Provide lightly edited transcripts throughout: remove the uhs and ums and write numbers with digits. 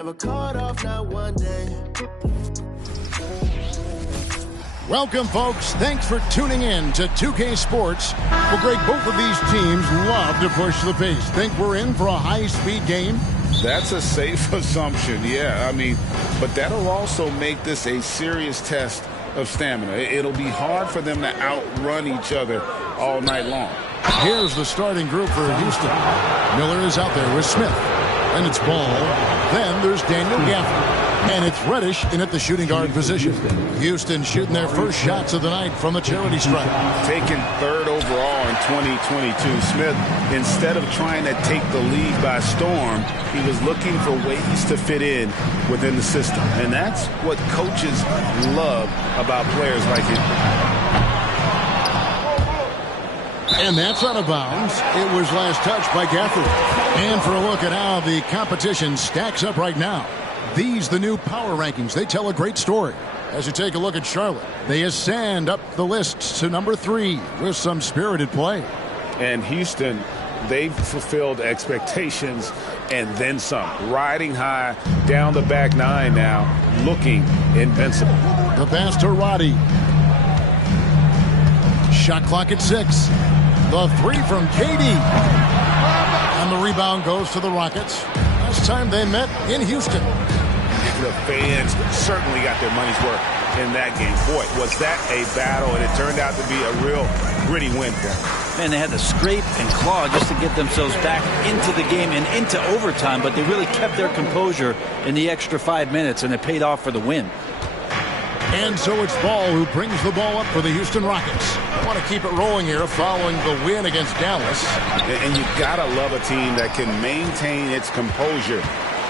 Never caught off, not one day. Welcome, folks. Thanks for tuning in to 2K Sports. Well, Greg, both of these teams love to push the pace. Think we're in for a high-speed game? That's a safe assumption, yeah. But that'll also make this a serious test of stamina. It'll be hard for them to outrun each other all night long. Here's the starting group for Houston. Miller is out there with Smith. And it's Ball. Then there's Daniel Gafford. And it's Reddish in at the shooting guard position. Houston shooting their first shots of the night from the charity stripe. Taken third overall in 2022, Smith, instead of trying to take the league by storm, he was looking for ways to fit in within the system. And that's what coaches love about players like him. And that's out of bounds. It was last touched by Gafford. And for a look at how the competition stacks up right now. These, the new power rankings, they tell a great story. As you take a look at Charlotte, they ascend up the list to number 3 with some spirited play. And Houston, they've fulfilled expectations and then some. Riding high down the back 9 now, looking invincible. The pass to Roddy. Shot clock at 6. The 3 from KD. And the rebound goes to the Rockets. Last time they met in Houston. The fans certainly got their money's worth in that game. Boy, was that a battle, and it turned out to be a real gritty win for them. Man, they had to scrape and claw just to get themselves back into the game and into overtime, but they really kept their composure in the extra 5 minutes, and it paid off for the win. And so it's Ball who brings the ball up for the Houston Rockets. I want to keep it rolling here following the win against Dallas. And you got to love a team that can maintain its composure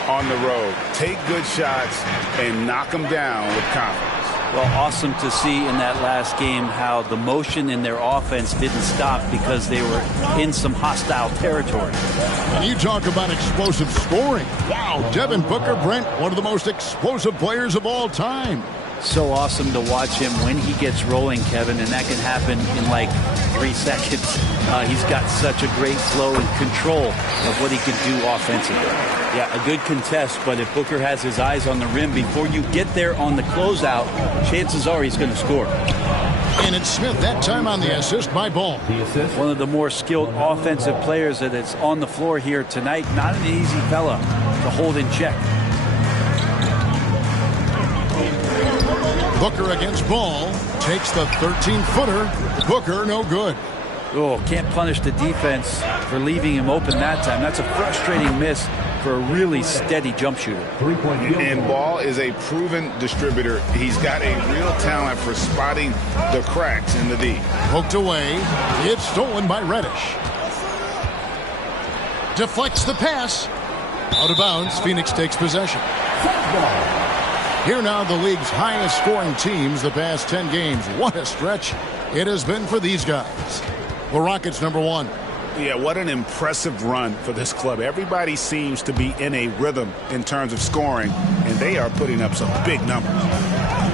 on the road. Take good shots and knock them down with confidence. Well, awesome to see in that last game how the motion in their offense didn't stop because they were in some hostile territory. And you talk about explosive scoring. Wow, Devin Booker, Brent, one of the most explosive players of all time. So awesome to watch him when he gets rolling, Kevin, and that can happen in like 3 seconds. He's got such a great flow and control of what he can do offensively. Yeah, a good contest, but if Booker has his eyes on the rim before you get there on the closeout, chances are he's going to score. And it's Smith, that time on the assist by Ball. One of the more skilled offensive players that is on the floor here tonight. Not an easy fella to hold in check. Booker against Ball. Takes the 13-footer. Booker, no good. Oh, can't punish the defense for leaving him open that time. That's a frustrating miss for a really steady jump shooter. And Ball is a proven distributor. He's got a real talent for spotting the cracks in the D. Poked away. It's stolen by Reddish. Deflects the pass. Out of bounds. Phoenix takes possession. Here now the league's highest scoring teams the past 10 games. What a stretch it has been for these guys. The Rockets number 1. Yeah, what an impressive run for this club. Everybody seems to be in a rhythm in terms of scoring, and they are putting up some big numbers.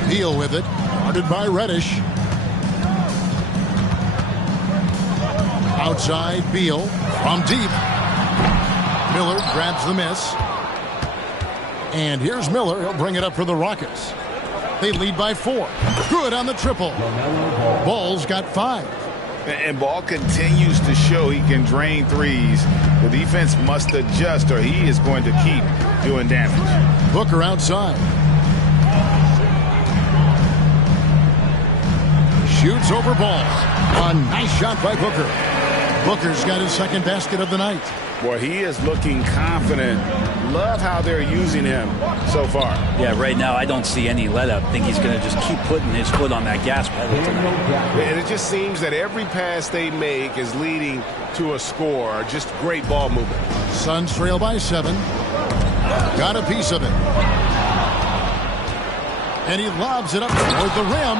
Beal with it, guarded by Reddish. Outside, Beal from deep. Miller grabs the miss. And here's Miller. He'll bring it up for the Rockets. They lead by 4. Good on the triple. Ball's got 5. And Ball continues to show he can drain threes. The defense must adjust or he is going to keep doing damage. Booker outside. Shoots over Ball. A nice shot by Booker. Booker's got his second basket of the night. Boy, he is looking confident. Love how they're using him so far. Yeah, right now I don't see any let-up. I think he's going to just keep putting his foot on that gas pedal tonight. And it just seems that every pass they make is leading to a score. Just great ball movement. Suns trail by 7. Got a piece of it. And he lobs it up toward the rim.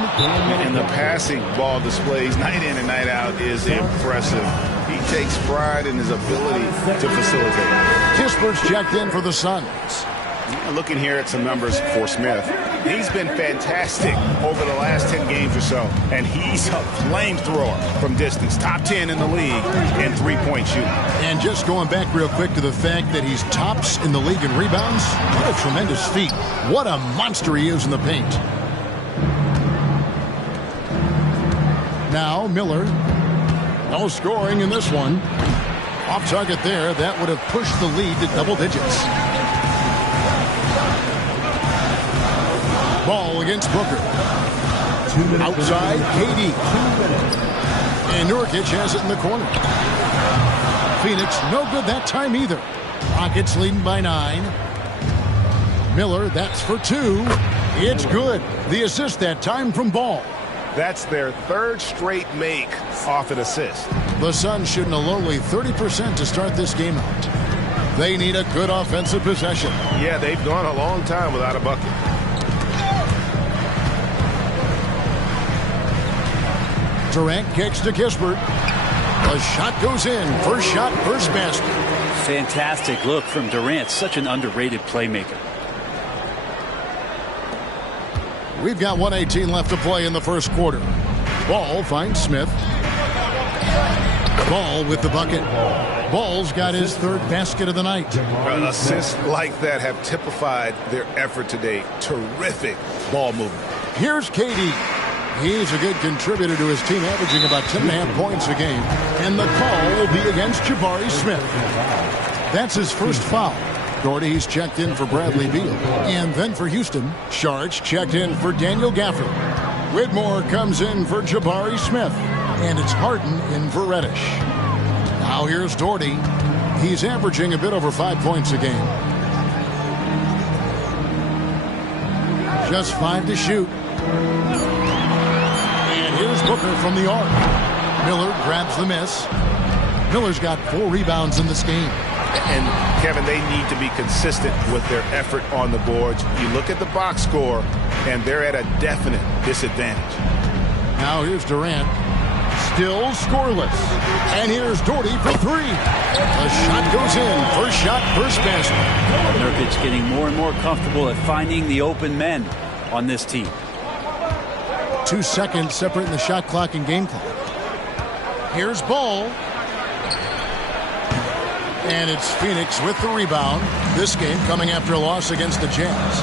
And the passing ball displays night in and night out is impressive. He takes pride in his ability to facilitate. Kispert's checked in for the Suns. Looking here at some numbers for Smith, he's been fantastic over the last 10 games or so, and he's a flamethrower from distance. Top 10 in the league in three-point shooting. And just going back real quick to the fact that he's tops in the league in rebounds, what a tremendous feat. What a monster he is in the paint. Now Miller. No scoring in this one. Off target there. That would have pushed the lead to double digits. Ball against Booker. Outside, KD. And Nurkic has it in the corner. Phoenix, no good that time either. Rockets leading by 9. Miller, that's for 2. It's good. The assist that time from Ball. That's their third straight make off an assist. The Suns shooting a lowly 30% to start this game out. They need a good offensive possession. Yeah, they've gone a long time without a bucket. Durant kicks to Kispert. The shot goes in. First shot, first basket. Fantastic look from Durant. Such an underrated playmaker. We've got 1:18 left to play in the first quarter. Ball finds Smith. Ball with the bucket. Ball's got his third basket of the night. Assists like that have typified their effort today. Terrific ball movement. Here's KD. He's a good contributor to his team, averaging about 10.5 points a game. And the call will be against Jabari Smith. That's his first foul. Doherty's checked in for Bradley Beal. And then for Houston, Sharch checked in for Daniel Gafford. Whitmore comes in for Jabari Smith. And it's Harden in for Reddish. Now here's Doherty. He's averaging a bit over 5 points a game. Just 5 to shoot. And here's Booker from the arc. Miller grabs the miss. Miller's got 4 rebounds in this game. And, Kevin, they need to be consistent with their effort on the boards. You look at the box score, and they're at a definite disadvantage. Now here's Durant. Still scoreless. And here's Doherty for 3. The shot goes in. First shot, first basket. Nurkic getting more and more comfortable at finding the open men on this team. 2 seconds separating the shot clock and game clock. Here's Ball. And it's Phoenix with the rebound. This game coming after a loss against the Jazz.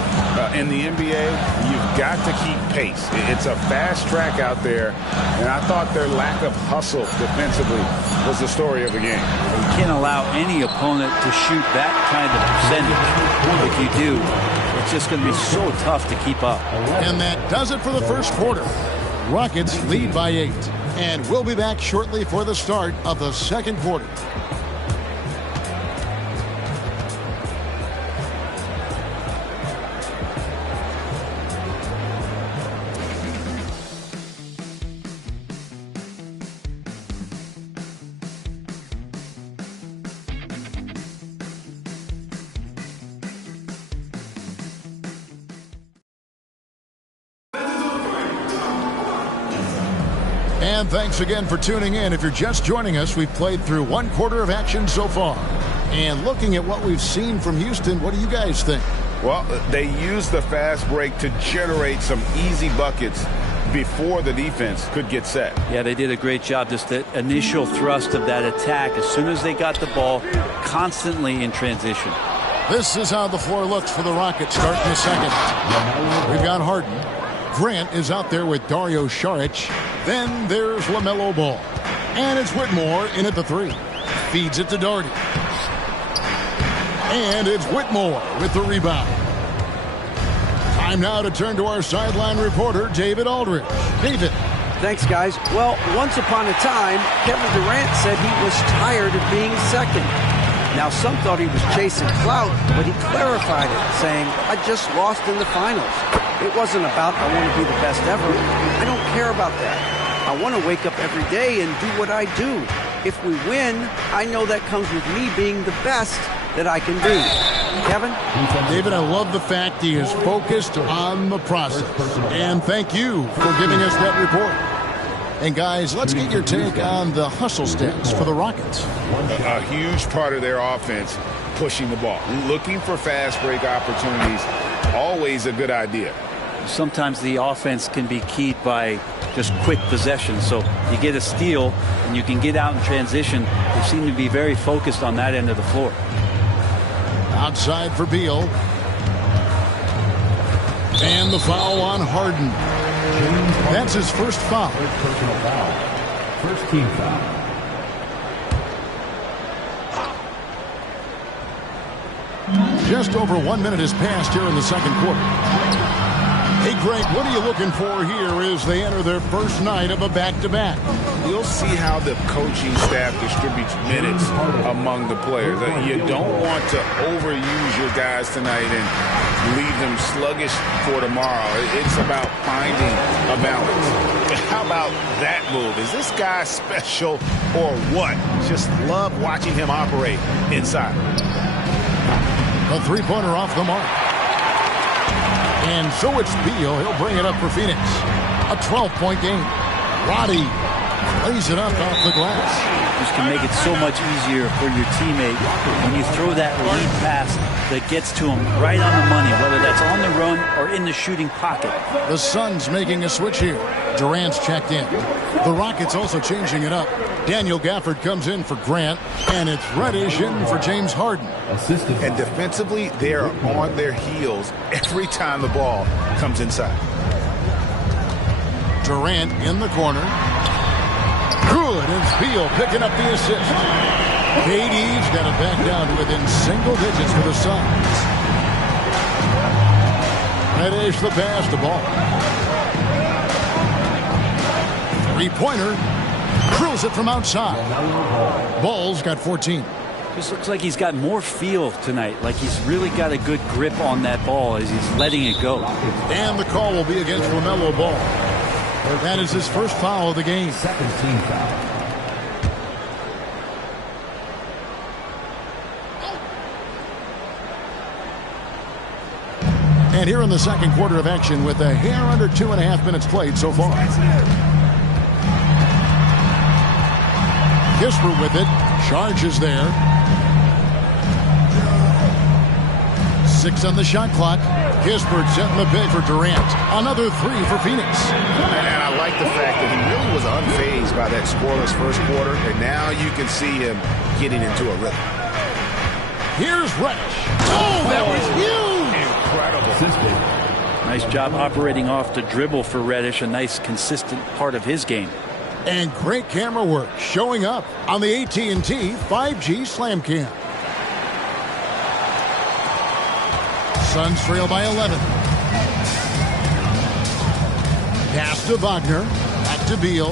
In the NBA, you've got to keep pace. It's a fast track out there, and I thought their lack of hustle defensively was the story of the game. You can't allow any opponent to shoot that kind of percentage. If you do, it's just going to be so tough to keep up. And that does it for the first quarter. Rockets lead by 8. And we'll be back shortly for the start of the second quarter. And thanks again for tuning in. If you're just joining us, we've played through 1 quarter of action so far. And looking at what we've seen from Houston, what do you guys think? Well, they used the fast break to generate some easy buckets before the defense could get set. Yeah, they did a great job. Just the initial thrust of that attack, as soon as they got the ball, constantly in transition. This is how the floor looks for the Rockets starting the second. We've got Harden. Grant is out there with Dario Saric. Then there's LaMelo Ball. And it's Whitmore in at the 3. Feeds it to Doherty. And it's Whitmore with the rebound. Time now to turn to our sideline reporter, David Aldridge. David. Thanks, guys. Well, once upon a time, Kevin Durant said he was tired of being second. Now, some thought he was chasing clout, but he clarified it, saying, I just lost in the finals. It wasn't about I want to be the best ever. I don't care about that. I want to wake up every day and do what I do. If we win, I know that comes with me being the best that I can be. Kevin? David, I love the fact he is focused on the process. And thank you for giving us that report. And guys, let's get your take on the hustle stats for the Rockets. A huge part of their offense pushing the ball. Looking for fast break opportunities, always a good idea. Sometimes the offense can be keyed by just quick possession. So you get a steal and you can get out in transition. They seem to be very focused on that end of the floor. Outside for Beal. And the foul on Harden. That's his first foul. Personal foul. First team foul. Just over 1 minute has passed here in the second quarter. Hey, Greg, what are you looking for here as they enter their first night of a back-to-back? We'll see how the coaching staff distributes minutes among the players. You don't want to overuse your guys tonight and leave them sluggish for tomorrow. It's about finding a balance. How about that move? Is this guy special or what? Just love watching him operate inside. A three-pointer off the mark. And so it's Beal. He'll bring it up for Phoenix. A 12-point game. Roddy lays it up off the glass. This can make it so much easier for your teammate when you throw that lead pass that gets to him right on the money, whether that's on the run or in the shooting pocket. The Suns making a switch here. Durant's checked in. The Rockets also changing it up. Daniel Gafford comes in for Grant, and it's Reddish in for James Harden. And defensively, they're on their heels every time the ball comes inside. Durant in the corner. Good, and Beal picking up the assist. KD's got it back down to within single digits for the Suns. Reddish the pass, the ball. Three-pointer. Drills it from outside. Ball's got 14. Just looks like he's got more feel tonight, like he's really got a good grip on that ball as he's letting it go. And the call will be against LaMelo Ball. That is his first foul of the game. Second team foul. And here in the second quarter of action with a hair under 2.5 minutes played so far. Kispert with it. Charges there. 6 on the shot clock. Kispert setting the big for Durant. Another 3 for Phoenix. And I like the fact that he really was unfazed by that scoreless first quarter, and now you can see him getting into a rhythm. Here's Reddish. Oh, that was huge! Incredible. Nice job operating off the dribble for Reddish, a nice consistent part of his game. And great camera work showing up on the AT&T 5G Slam Cam. Suns trail by 11. Pass to Wagner. Back to Beal.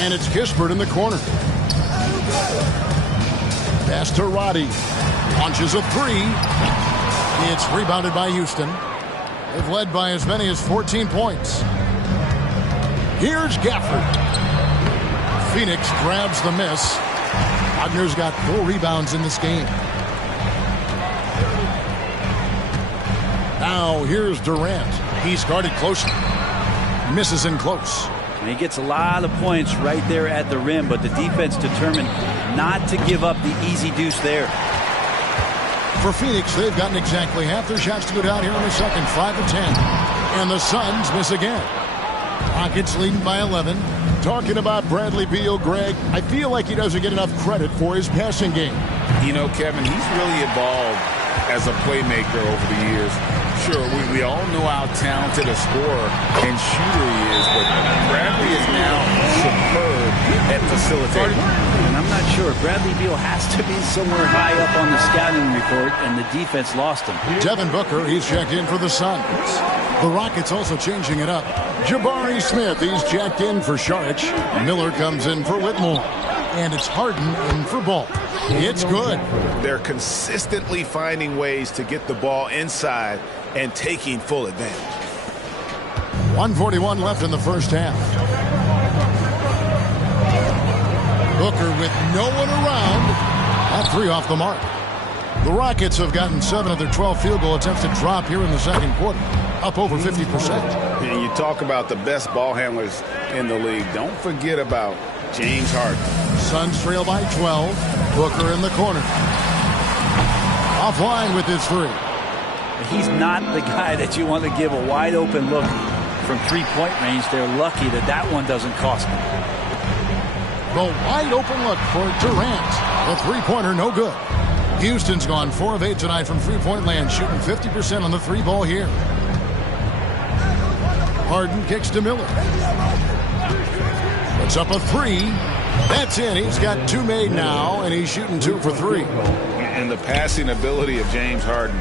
And it's Kispert in the corner. Pass to Roddy. Launches a 3. It's rebounded by Houston. They've led by as many as 14 points. Here's Gafford. Phoenix grabs the miss. Wagner's got 4 rebounds in this game. Now here's Durant. He's guarded closely. Misses in close. And he gets a lot of points right there at the rim, but the defense determined not to give up the easy deuce there. For Phoenix, they've gotten exactly half their shots to go down here in the second, 5 of 10. And the Suns miss again. Rockets leading by 11. Talking about Bradley Beal, Greg, I feel like he doesn't get enough credit for his passing game. You know, Kevin, he's really evolved as a playmaker over the years. Sure, we all know how talented a scorer and shooter he is, but Bradley is now superb at facilitating. And I'm not sure. Bradley Beal has to be somewhere high up on the scouting report, and the defense lost him. Devin Booker, he's checked in for the Suns. The Rockets also changing it up. Jabari Smith, he's checked in for Saric. Miller comes in for Whitmore. And it's Harden in for Ball. It's good. They're consistently finding ways to get the ball inside and taking full advantage. 1:41 left in the first half. Booker with no one around. That 3 off the mark. The Rockets have gotten 7 of their 12 field goal attempts to drop here in the second quarter. Up over 50%. And you talk about the best ball handlers in the league. Don't forget about James Harden. Suns trail by 12. Booker in the corner. Offline with his three. He's not the guy that you want to give a wide open look from three-point range. They're lucky that that one doesn't cost them. The wide open look for Durant. The three-pointer no good. Houston's gone 4 of 8 tonight from three-point land, shooting 50% on the three ball here. Harden kicks to Miller. Puts up a three. That's in. He's got 2 made now, and he's shooting 2 for 3. And the passing ability of James Harden,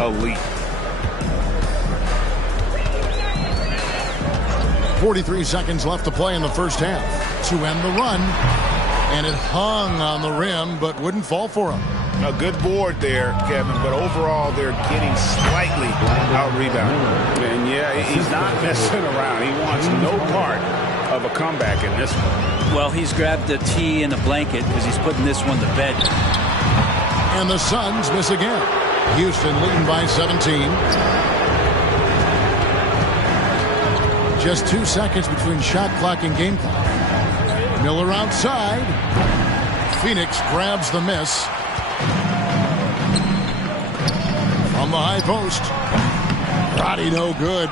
elite. 43 seconds left to play in the first half to end the run. And it hung on the rim, but wouldn't fall for him. A good board there, Kevin, but overall they're getting slightly out-rebounded. And, yeah, he's not messing around. He wants no part of a comeback in this one. Well, he's grabbed a tee and a blanket because he's putting this one to bed. And the Suns miss again. Houston leading by 17. Just 2 seconds between shot clock and game clock. Miller outside. Phoenix grabs the miss. From the high post. Roddy no good.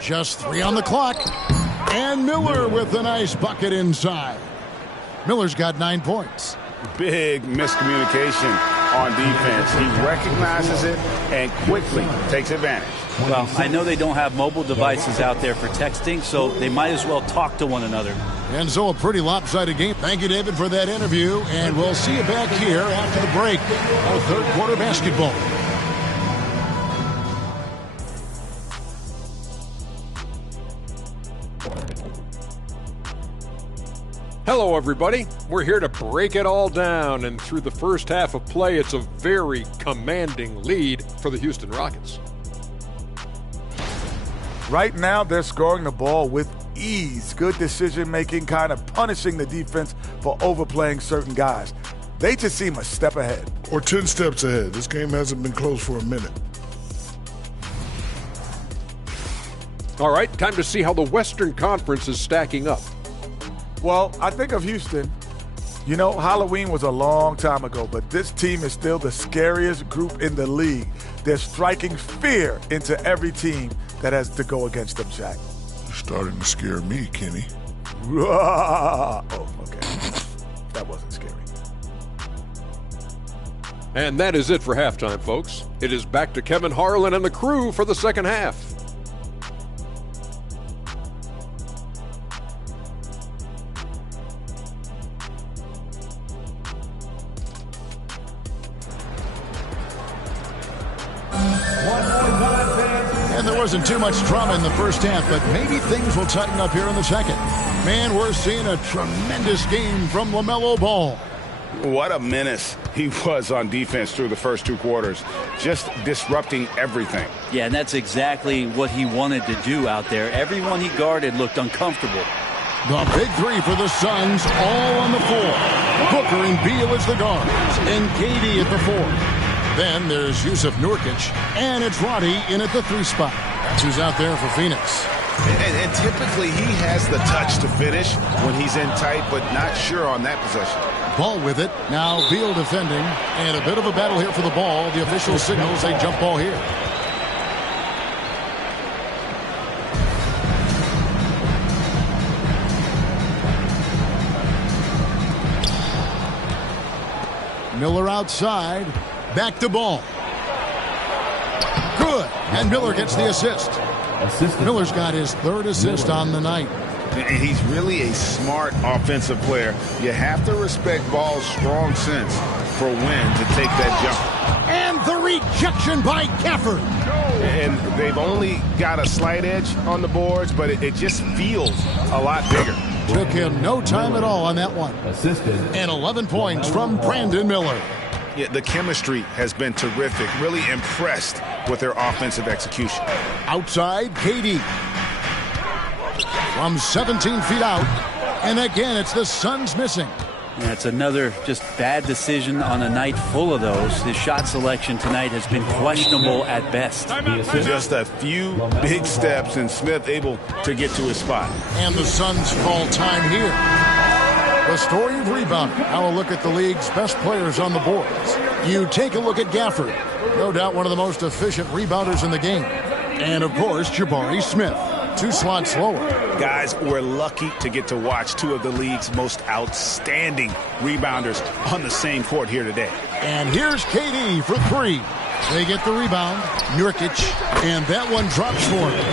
Just 3 on the clock. And Miller with a nice bucket inside. Miller's got 9 points. Big miscommunication on defense. He recognizes it and quickly takes advantage. Well, I know they don't have mobile devices out there for texting, so they might as well talk to one another. And so a pretty lopsided game. Thank you, David, for that interview. And we'll see you back here after the break for third quarter basketball. Hello, everybody. We're here to break it all down, and through the first half of play, it's a very commanding lead for the Houston Rockets. Right now, they're scoring the ball with ease. Good decision-making, kind of punishing the defense for overplaying certain guys. They just seem a step ahead. Or 10 steps ahead. This game hasn't been close for a minute. All right, time to see how the Western Conference is stacking up. Well, I think of Houston. You know, Halloween was a long time ago, but this team is still the scariest group in the league. They're striking fear into every team that has to go against them, Shaq. You're starting to scare me, Kenny. Oh, okay. That wasn't scary. And that is it for halftime, folks. It is back to Kevin Harlan and the crew for the second half. And there wasn't too much drama in the first half, but maybe things will tighten up here in the second. Man, we're seeing a tremendous game from LaMelo Ball. What a menace he was on defense through the first 2 quarters, just disrupting everything. Yeah, and that's exactly what he wanted to do out there. Everyone he guarded looked uncomfortable. The big 3 for the Suns, all on the floor. Booker and Beal as the guards, and KD at the 4. Then there's Yusuf Nurkic, and it's Roddy in at the 3 spot. That's who's out there for Phoenix. And typically he has the touch to finish when he's in tight, but not sure on that possession. Ball with it. Now Beal defending, and a bit of a battle here for the ball. The official signals a jump ball here. Miller outside. Back to Ball. Good. And Miller gets the assist. Miller's got his 3rd assist on the night. And he's really a smart offensive player. You have to respect Ball's strong sense for when to take that jump. And the rejection by Gafford. And they've only got a slight edge on the boards, but it just feels a lot bigger. Took him no time at all on that one. Assisted. And 11 points from Brandon Miller. Yeah, the chemistry has been terrific. Really impressed with their offensive execution. Outside, KD. From 17 feet out. And again, it's the Suns missing. That's another just bad decision on a night full of those. His shot selection tonight has been questionable at best. Just a few big steps, and Smith able to get to his spot. And the Suns call time here. The story of rebounding. Now a look at the league's best players on the boards. You take a look at Gafford. No doubt one of the most efficient rebounders in the game. And, of course, Jabari Smith. 2 slots lower. Guys, we're lucky to get to watch 2 of the league's most outstanding rebounders on the same court here today. And here's KD for 3. They get the rebound. Nurkic, and that one drops for him.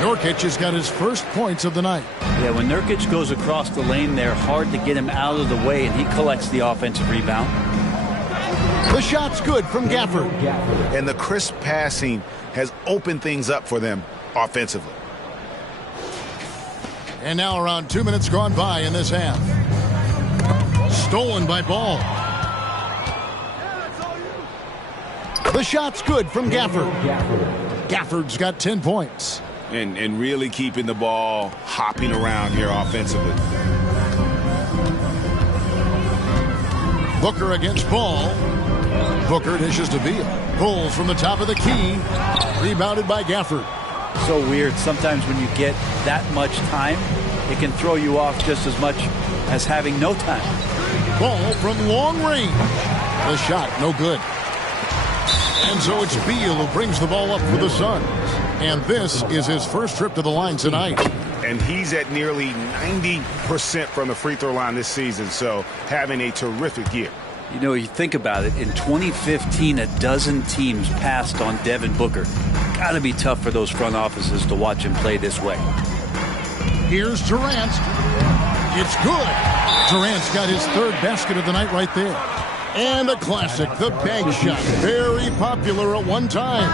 Nurkic has got his first points of the night. Yeah, when Nurkic goes across the lane there, hard to get him out of the way, and he collects the offensive rebound. The shot's good from Gafford. And the crisp passing has opened things up for them offensively. And now around 2 minutes gone by in this half. Stolen by Ball. The shot's good from Gafford. Gafford's got 10 points. And really keeping the ball hopping around here offensively. Booker against Ball. Booker dishes to Beal. Pulls from the top of the key. Rebounded by Gafford. So weird. Sometimes when you get that much time, it can throw you off just as much as having no time. Ball from long range. The shot, no good. And so it's Beal who brings the ball up for the Suns. And this is his first trip to the line tonight. And he's at nearly 90% from the free throw line this season, so having a terrific year. You know, you think about it, in 2015, a dozen teams passed on Devin Booker. Got to be tough for those front offices to watch him play this way. Here's Durant. It's good. Durant's got his 3rd basket of the night right there. And a classic, the bag shot. Very popular at one time.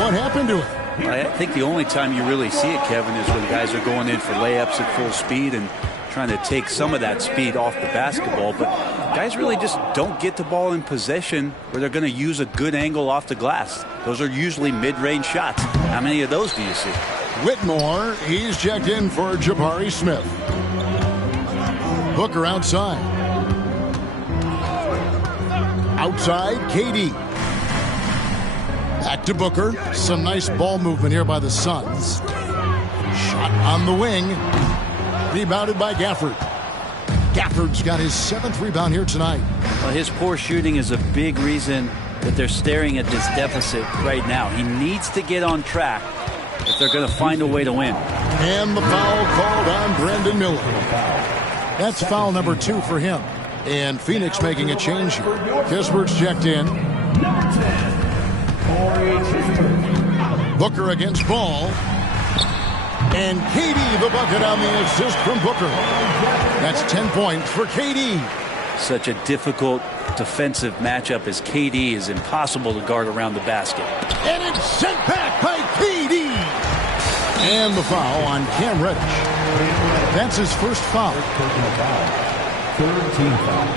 What happened to it? I think the only time you really see it, Kevin, is when guys are going in for layups at full speed and trying to take some of that speed off the basketball. But guys really just don't get the ball in possession where they're going to use a good angle off the glass. Those are usually mid-range shots. How many of those do you see? Whitmore, he's checked in for Jabari Smith. Booker outside. Outside, KD. Back to Booker. Some nice ball movement here by the Suns. Shot on the wing. Rebounded by Gafford. Gafford's got his 7th rebound here tonight. Well, his poor shooting is a big reason that they're staring at this deficit right now. He needs to get on track if they're going to find a way to win. And the foul called on Brandon Miller. That's foul number 2 for him. And Phoenix making a change here. Kispert's checked in. Booker against Ball. And KD the bucket on the assist from Booker. That's 10 points for KD. Such a difficult defensive matchup as KD is impossible to guard around the basket. And it's sent back by KD. And the foul on Cam Reddish. That's his first foul. 3rd team foul.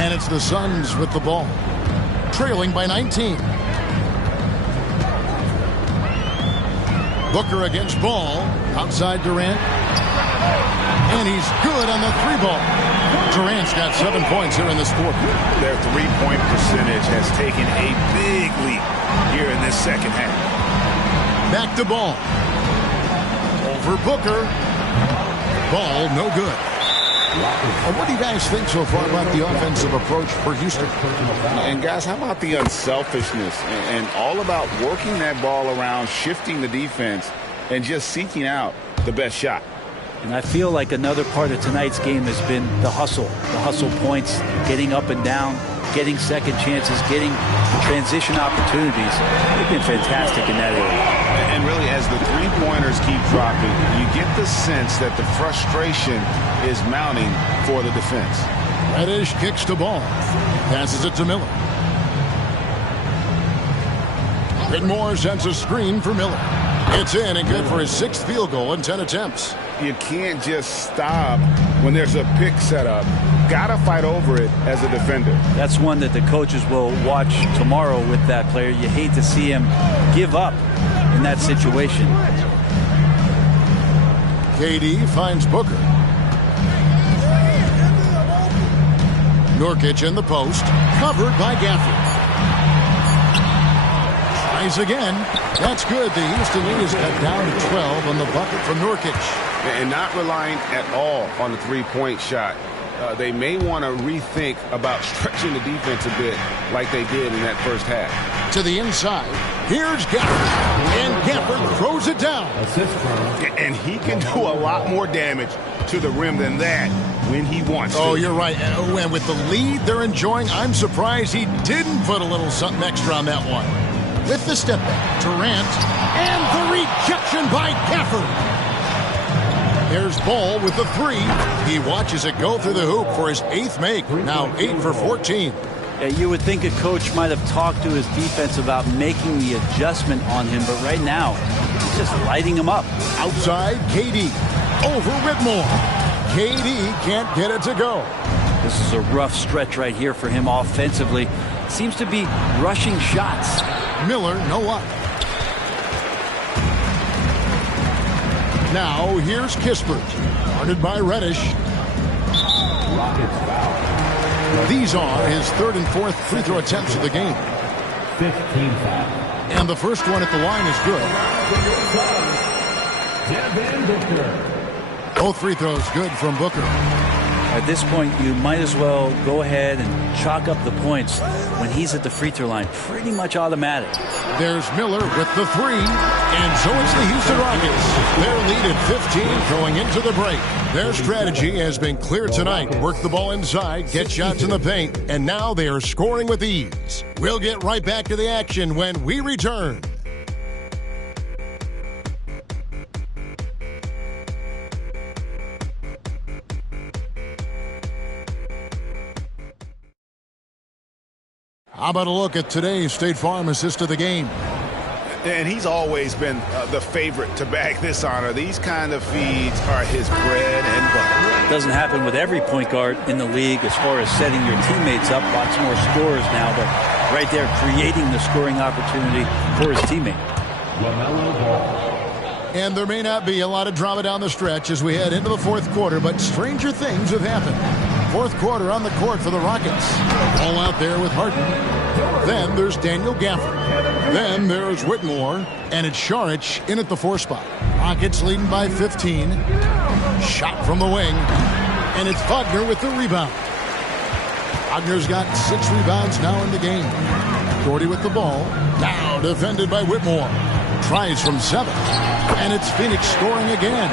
And it's the Suns with the ball. Trailing by 19. Booker against Ball. Outside Durant. And he's good on the 3-ball. Durant's got 7 points here in this quarter. Their 3-point percentage has taken a big leap here in this second half. Back to Ball. Over Booker. Ball, no good. What do you guys think so far about the offensive approach for Houston? And guys, how about the unselfishness and all about working that ball around, shifting the defense, and just seeking out the best shot? And I feel like another part of tonight's game has been the hustle points, getting up and down, getting second chances, getting transition opportunities. They've been fantastic in that area. And really, as the three-pointers keep dropping, you get the sense that the frustration is mounting for the defense. Reddish kicks the ball. Passes it to Miller. Whitmore sends a screen for Miller. It's in and good for his 6th field goal in 10 attempts. You can't just stop when there's a pick set up. Got to fight over it as a defender. That's one that the coaches will watch tomorrow with that player. You hate to see him give up in that situation. KD finds Booker. Nurkic in the post, covered by Gafford. Tries again. That's good. The Houston lead is cut down to 12 on the bucket from Nurkic. and not relying at all on the three-point shot. They may want to rethink about stretching the defense a bit like they did in that first half. To the inside. Here's Gafford. And Gafford throws it down. And he can do a lot more damage to the rim than that when he wants to. Oh, you're right. And with the lead they're enjoying, I'm surprised he didn't put a little something extra on that one. With the step back, Durant. And the rejection by Gafford. There's Ball with the three. He watches it go through the hoop for his 8th make. Now 8 for 14. Yeah, you would think a coach might have talked to his defense about making the adjustment on him, but right now, he's just lighting him up. Outside, KD. Over Whitmore. KD can't get it to go. This is a rough stretch right here for him offensively. Seems to be rushing shots. Miller, no luck. Now, here's Kispert. Guarded by Reddish. These are his 3rd and 4th free throw attempts of the game. 15 foul. And the first one at the line is good. Devin Booker. Both free throws good from Booker. At this point, you might as well go ahead and chalk up the points when he's at the free throw line. Pretty much automatic. There's Miller with the three. And so it's the Houston Rockets. Their lead at 15 going into the break. Their strategy has been clear tonight. Work the ball inside, get shots in the paint, and now they are scoring with ease. We'll get right back to the action when we return. How about a look at today's State Farm assist of the game? And he's always been the favorite to bag this honor. These kind of feeds are his bread and butter. It doesn't happen with every point guard in the league as far as setting your teammates up. Lots more scorers now, but right there creating the scoring opportunity for his teammate. And there may not be a lot of drama down the stretch as we head into the 4th quarter, but stranger things have happened. 4th quarter on the court for the Rockets. Ball out there with Harden. Then there's Daniel Gafford. Then there's Whitmore. And it's Šarić in at the 4 spot. Rockets leading by 15. Shot from the wing. And it's Wagner with the rebound. Wagner's got 6 rebounds now in the game. Gordy with the ball. Now defended by Whitmore. Tries from 7. And it's Phoenix scoring again.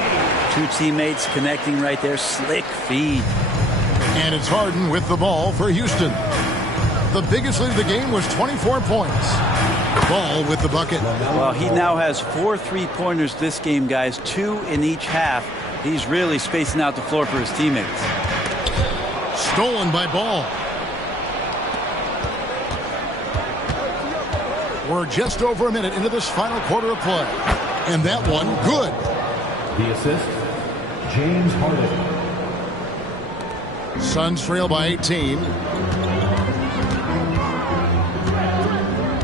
2 teammates connecting right there. Slick feed. And it's Harden with the ball for Houston. The biggest lead of the game was 24 points. Ball with the bucket. Well, he now has 4 3-pointers this game, guys. 2 in each half. He's really spacing out the floor for his teammates. Stolen by Ball. We're just over a minute into this final quarter of play. And that one, good. The assist, James Harden. Suns trail by 18.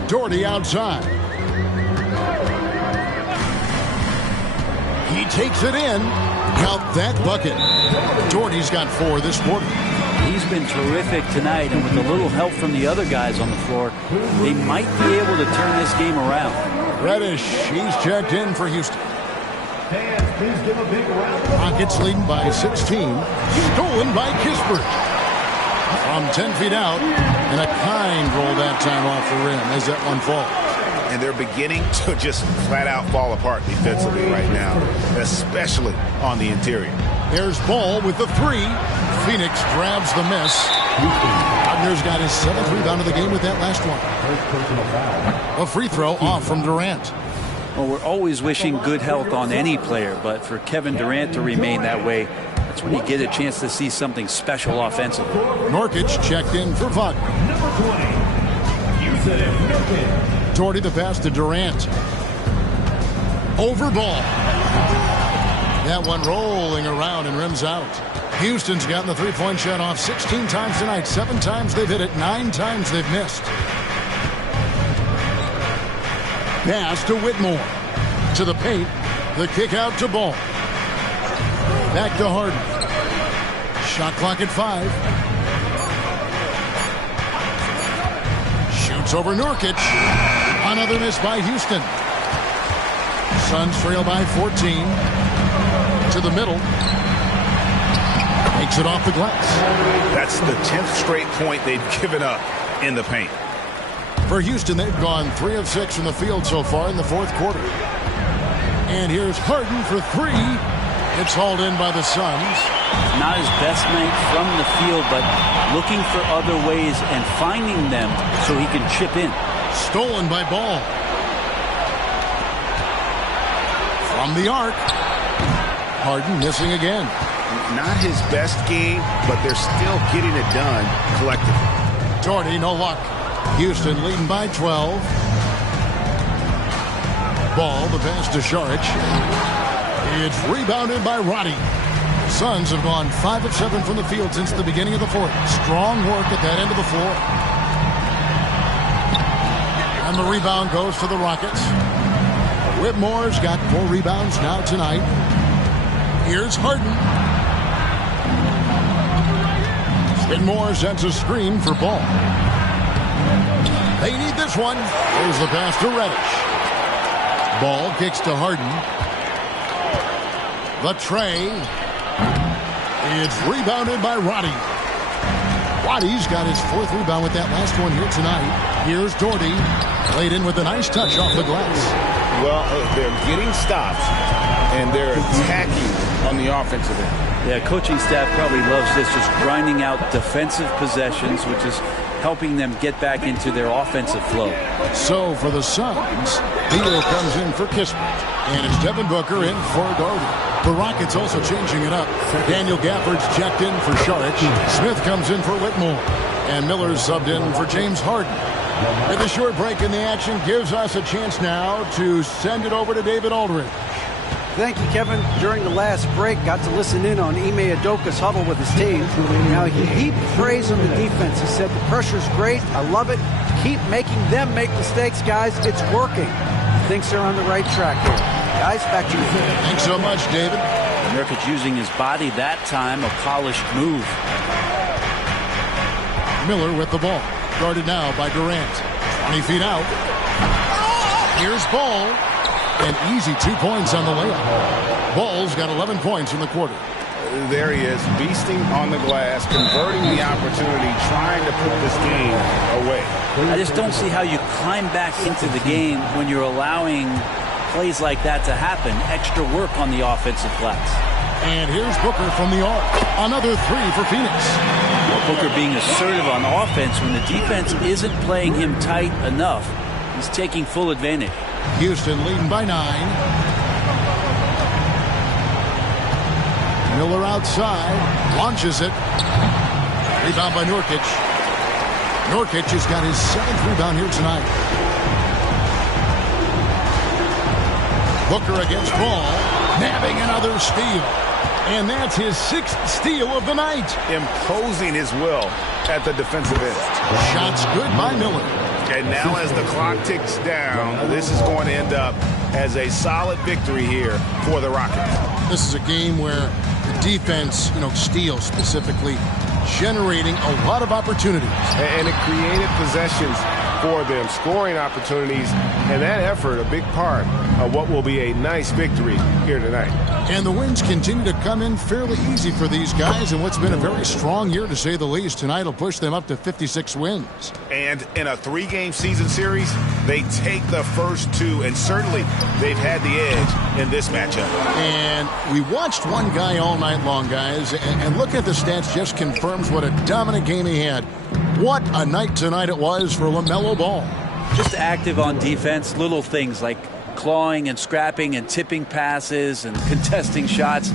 Doherty outside. He takes it in. Count that bucket. Doherty's got 4 this quarter. He's been terrific tonight, and with a little help from the other guys on the floor, they might be able to turn this game around. Reddish, he's checked in for Houston. Fans, please give a big round. Rockets leading by 16. Stolen by Kispert. From 10 feet out, and a kind roll that time off the rim as that one falls. And they're beginning to just flat out fall apart defensively right now, especially on the interior. There's Ball with the 3. Phoenix grabs the miss. Wagner's got his 7th rebound of the game with that last one. A free throw off from Durant. Well, we're always wishing good health on any player, but for Kevin Durant to remain that way, that's when you get a chance to see something special offensively. Nurkic checked in for Wagner. Number 20, Jusuf Nurkic. Doherty the pass to Durant. Over Ball. That one rolling around and rims out. Houston's gotten the 3-point shot off 16 times tonight. 7 times they've hit it. 9 times they've missed. Pass to Whitmore. To the paint. The kick out to Ball. Back to Harden. Shot clock at 5. Shoots over Nurkic. Another miss by Houston. Suns trail by 14. To the middle. Makes it off the glass. That's the 10th straight point they've given up in the paint. For Houston, they've gone 3 of 6 from the field so far in the fourth quarter. And here's Harden for 3. It's hauled in by the Suns. Not his best night from the field, but looking for other ways and finding them so he can chip in. Stolen by Ball. From the arc. Harden missing again. Not his best game, but they're still getting it done collectively. Doherty, no luck. Houston leading by 12. Ball, the pass to Šarić. It's rebounded by Roddy. Suns have gone 5 of 7 from the field since the beginning of the fourth. Strong work at that end of the floor. And the rebound goes to the Rockets. Whitmore's got 4 rebounds now tonight. Here's Harden. Whitmore sends a screen for Ball. They need this one. Here's the pass to Reddish. Ball kicks to Harden. The tray. It's rebounded by Roddy. Roddy's got his 4th rebound with that last one here tonight. Here's Doherty. Laid in with a nice touch off the glass. Well, they're getting stops, and they're attacking on the offensive end. Yeah, coaching staff probably loves this, just grinding out defensive possessions, which is helping them get back into their offensive flow. So for the Suns, Beal comes in for Kispert, and it's Devin Booker in for Doherty. The Rockets also changing it up. Daniel Gafford's checked in for Šarić. Smith comes in for Whitmore, and Miller's subbed in for James Harden. And the short break in the action gives us a chance now to send it over to David Aldridge. Thank you, Kevin. During the last break, got to listen in on Ime Udoka's huddle with his team. Now, he heaped praise on the defense. He said, the pressure's great. I love it. Keep making them make mistakes, guys. It's working. He thinks they're on the right track here. Guys, back to you. Thanks so much, David. Nurkic using his body that time, a polished move. Miller with the ball. Guarded now by Durant. 20 feet out. Here's Ball. An easy 2 points on the layup. Ball's got 11 points in the quarter. There he is, beasting on the glass, converting the opportunity, trying to put this game away. I just don't see how you climb back into the game when you're allowing plays like that to happen. Extra work on the offensive glass. And here's Booker from the arc. Another 3 for Phoenix. Well, Booker being assertive on offense when the defense isn't playing him tight enough. He's taking full advantage. Houston leading by 9. Miller outside. Launches it. Rebound by Nurkic. Nurkic has got his 7th rebound here tonight. Booker against Ball. Nabbing another steal. And that's his 6th steal of the night. Imposing his will at the defensive end. Shots good by Miller. And now as the clock ticks down, this is going to end up as a solid victory here for the Rockets. This is a game where the defense, steals specifically, generating a lot of opportunities. And it created possessions for them, scoring opportunities, and that effort a big part of what will be a nice victory here tonight. And the wins continue to come in fairly easy for these guys, and what's been a very strong year to say the least. Tonight will push them up to 56 wins. And in a 3-game season series, they take the first 2, and certainly they've had the edge in this matchup. And we watched one guy all night long, guys, and looking at the stats just confirms what a dominant game he had. What a night tonight it was for LaMelo Ball. Just active on defense, little things like clawing and scrapping and tipping passes and contesting shots.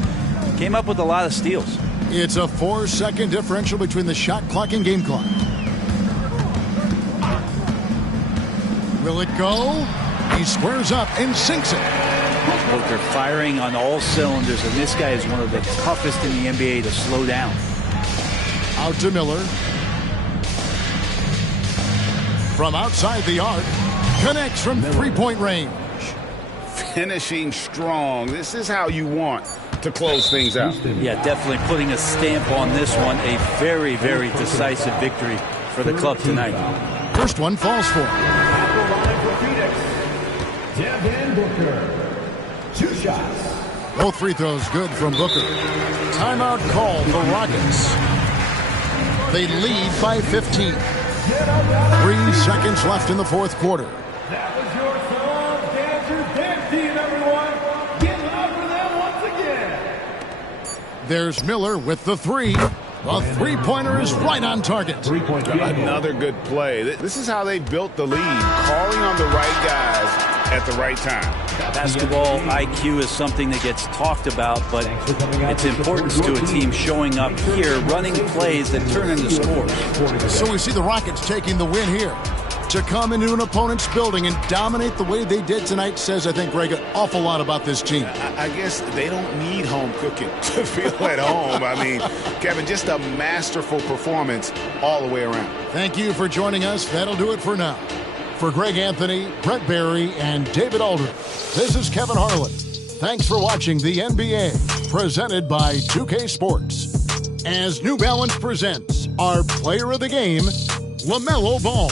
Came up with a lot of steals. It's a 4-second differential between the shot clock and game clock. Will it go? He squares up and sinks it. Booker firing on all cylinders, and this guy is one of the toughest in the NBA to slow down. Out to Miller. From outside the arc, connects from 3-point range. Finishing strong. This is how you want to close things out. Yeah, definitely putting a stamp on this one. A very, very decisive victory for the club tonight. First one falls for him. At the line for Phoenix, Devin Booker. 2 shots. Both free throws good from Booker. Timeout call for Rockets. They lead by 15. 3 seconds left in the fourth quarter. That was your song, Dancers Dance Team, everyone. Get loud for them once again. There's Miller with the three. The three-pointer is right on target. Another good play. This is how they built the lead, calling on the right guys at the right time. Basketball IQ is something that gets talked about, but its importance to a team showing up here, running plays that turn into scores. So we see the Rockets taking the win here. To come into an opponent's building and dominate the way they did tonight says, I think, Greg, an awful lot about this team. I guess they don't need home cooking to feel at home. I mean, Kevin, just a masterful performance all the way around. Thank you for joining us. That'll do it for now. For Greg Anthony, Brett Barry, and David Aldridge, this is Kevin Harlan. Thanks for watching the NBA, presented by 2K Sports. As New Balance presents our player of the game, LaMelo Ball.